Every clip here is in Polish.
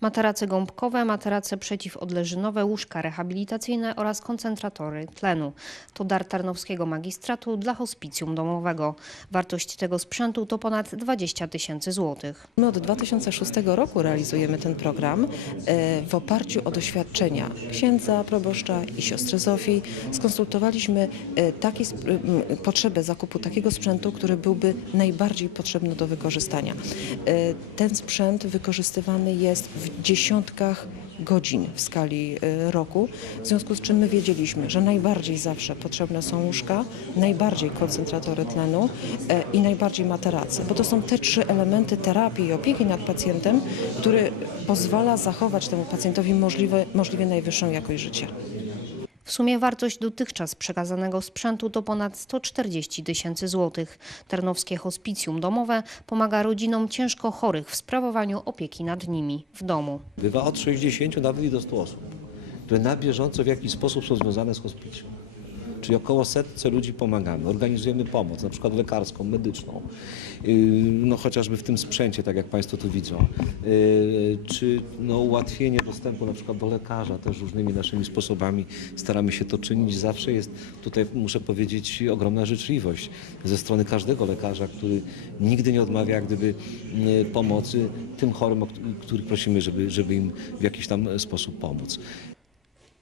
Materace gąbkowe, materace przeciwodleżynowe, łóżka rehabilitacyjne oraz koncentratory tlenu. To dar Tarnowskiego Magistratu dla hospicjum domowego. Wartość tego sprzętu to ponad 20 tysięcy złotych. My od 2006 roku realizujemy ten program e, w oparciu o doświadczenia księdza proboszcza i siostry Zofii. Skonsultowaliśmy e, taki, potrzebę zakupu takiego sprzętu, który byłby najbardziej potrzebny do wykorzystania. E, Ten sprzęt wykorzystywany jest w dziesiątkach godzin w skali e, roku, w związku z czym my wiedzieliśmy, że najbardziej zawsze potrzebne są łóżka, najbardziej koncentratory tlenu e, i najbardziej materace, bo to są te trzy elementy terapii i opieki nad pacjentem, który pozwala zachować temu pacjentowi możliwe, możliwie najwyższą jakość życia. W sumie wartość dotychczas przekazanego sprzętu to ponad 140 tysięcy złotych. Tarnowskie Hospicjum Domowe pomaga rodzinom ciężko chorych w sprawowaniu opieki nad nimi w domu. Bywa od 60 nawet i do 100 osób, które na bieżąco w jakiś sposób są związane z hospicją. Czyli około setce ludzi pomagamy, organizujemy pomoc, na przykład lekarską, medyczną, yy, no chociażby w tym sprzęcie, tak jak Państwo tu widzą, Yy, czy no, ułatwienie dostępu na przykład do lekarza też różnymi naszymi sposobami staramy się to czynić. Zawsze jest tutaj, muszę powiedzieć, ogromna życzliwość ze strony każdego lekarza, który nigdy nie odmawia jak gdyby yy, pomocy tym chorym, o któ- których prosimy, żeby, żeby im w jakiś tam sposób pomóc.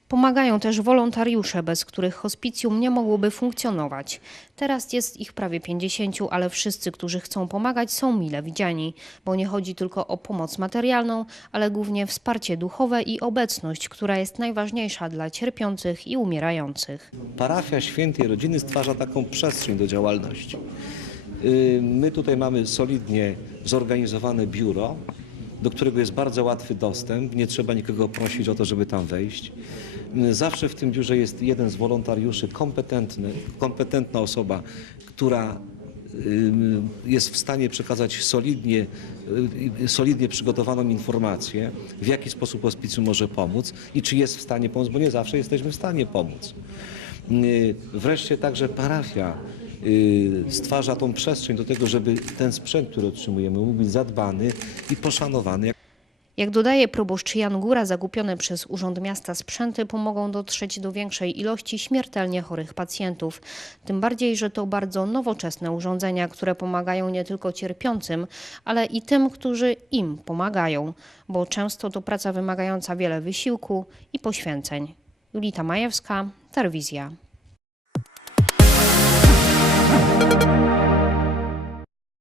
Pomagają też wolontariusze, bez których hospicjum nie mogłoby funkcjonować. Teraz jest ich prawie 50, ale wszyscy, którzy chcą pomagać, są mile widziani, bo nie chodzi tylko o pomoc materialną, ale głównie wsparcie duchowe i obecność, która jest najważniejsza dla cierpiących i umierających. Parafia Świętej Rodziny stwarza taką przestrzeń do działalności. Yy, My tutaj mamy solidnie zorganizowane biuro, do którego jest bardzo łatwy dostęp. Nie trzeba nikogo prosić o to, żeby tam wejść. Zawsze w tym biurze jest jeden z wolontariuszy, kompetentny, kompetentna osoba, która jest w stanie przekazać solidnie, yy, solidnie przygotowaną informację, w jaki sposób hospicjum może pomóc i czy jest w stanie pomóc, bo nie zawsze jesteśmy w stanie pomóc. Yy, Wreszcie także parafia stwarza tą przestrzeń do tego, żeby ten sprzęt, który otrzymujemy, mógł być zadbany i poszanowany. Jak dodaje proboszcz Jan Góra, zakupione przez Urząd Miasta sprzęty pomogą dotrzeć do większej ilości śmiertelnie chorych pacjentów. Tym bardziej, że to bardzo nowoczesne urządzenia, które pomagają nie tylko cierpiącym, ale i tym, którzy im pomagają, bo często to praca wymagająca wiele wysiłku i poświęceń. Julita Majewska, Telewizja.